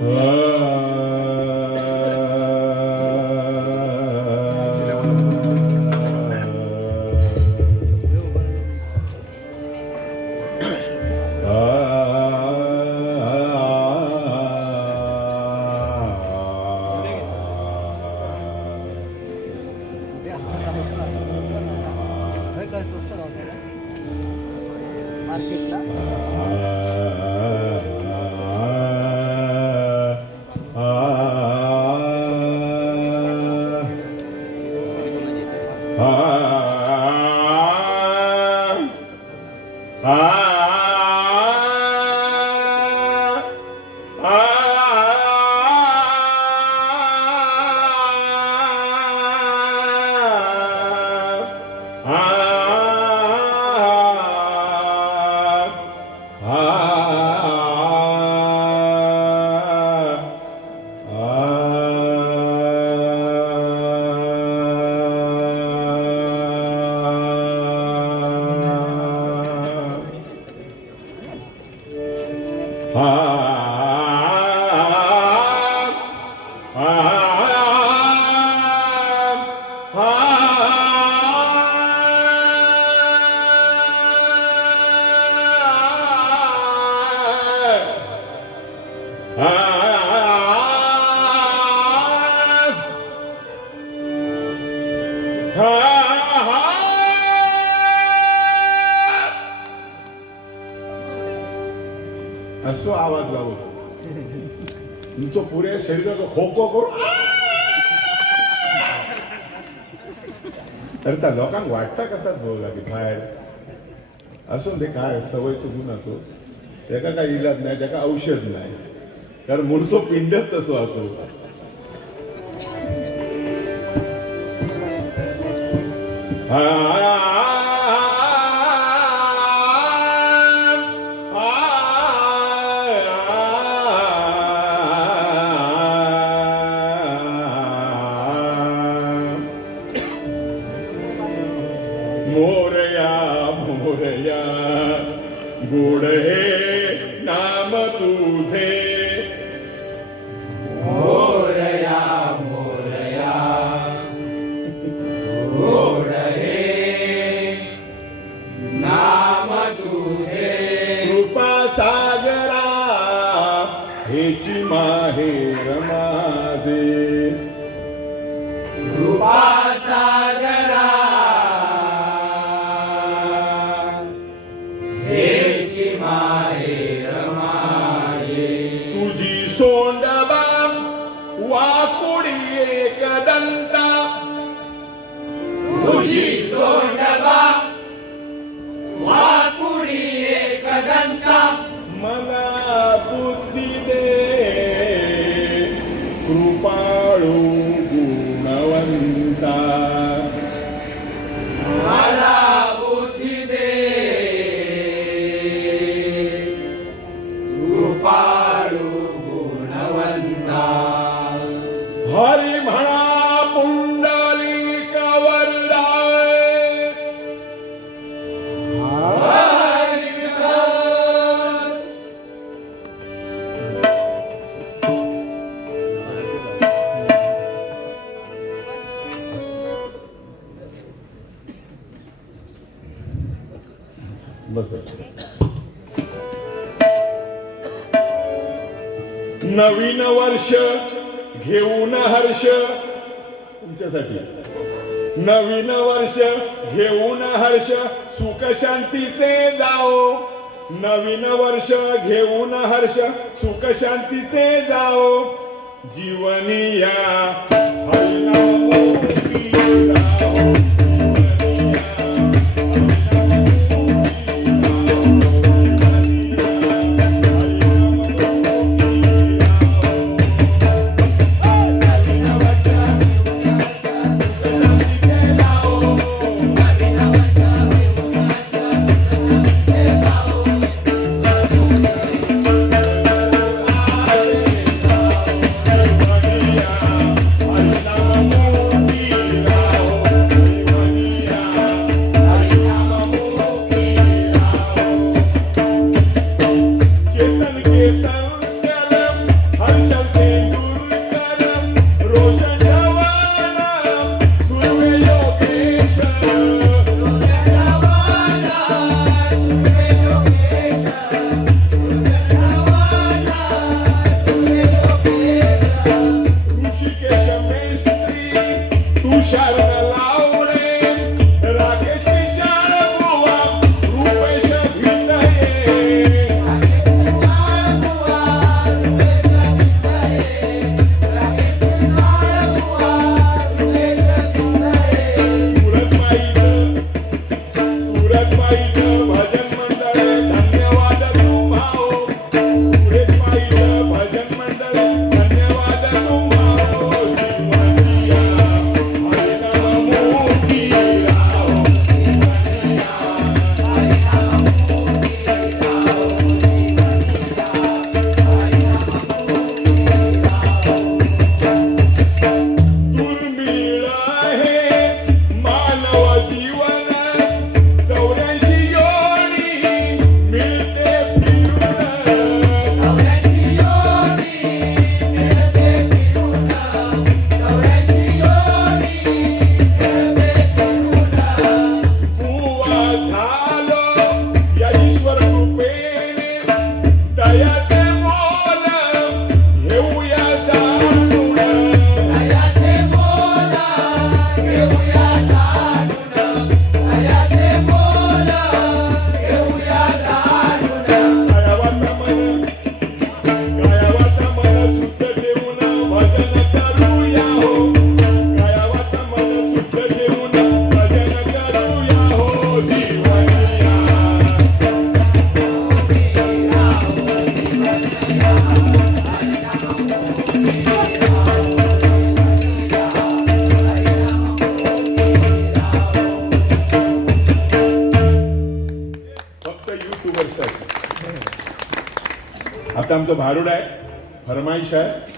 काय Ah. असो आवाज लावू. तो पुरे शरीराचा खो खो करू अरे त्या लोकांक वाटता कसाच भाऊ लागेल बाहेर? असून ते काय सवय चुकून तो. त्याका काय इलाज नाही त्याका औषध नाही. कारण मुळसो पिंडच तसो असतो मोरया मोरया गोड हेची माहेर माझे. कृपा सागरा हेची माहेर तुझी सोंडबा वाकुडी एक दंता. तुझी सोंडबा वाकुडी एक बस नवीन वर्ष घेऊन हर्ष. तुमच्यासाठी. नवीन वर्ष घेऊन हर्ष. सुख शांतीचे जाओ. नवीन वर्ष घेऊन हर्ष. सुख शांतीचे जाओ. जीवनी या आता आमचं भारुड आहे फरमाईश आहे.